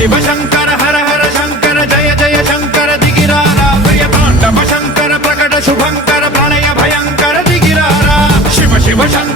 शिव शंकर हर हर शंकर जय जय शंकर दिगिरारा प्रियतांडव शंकर प्रकट शुभंकर प्रणय भयंकर दिगिरारा शिव शिव शंकर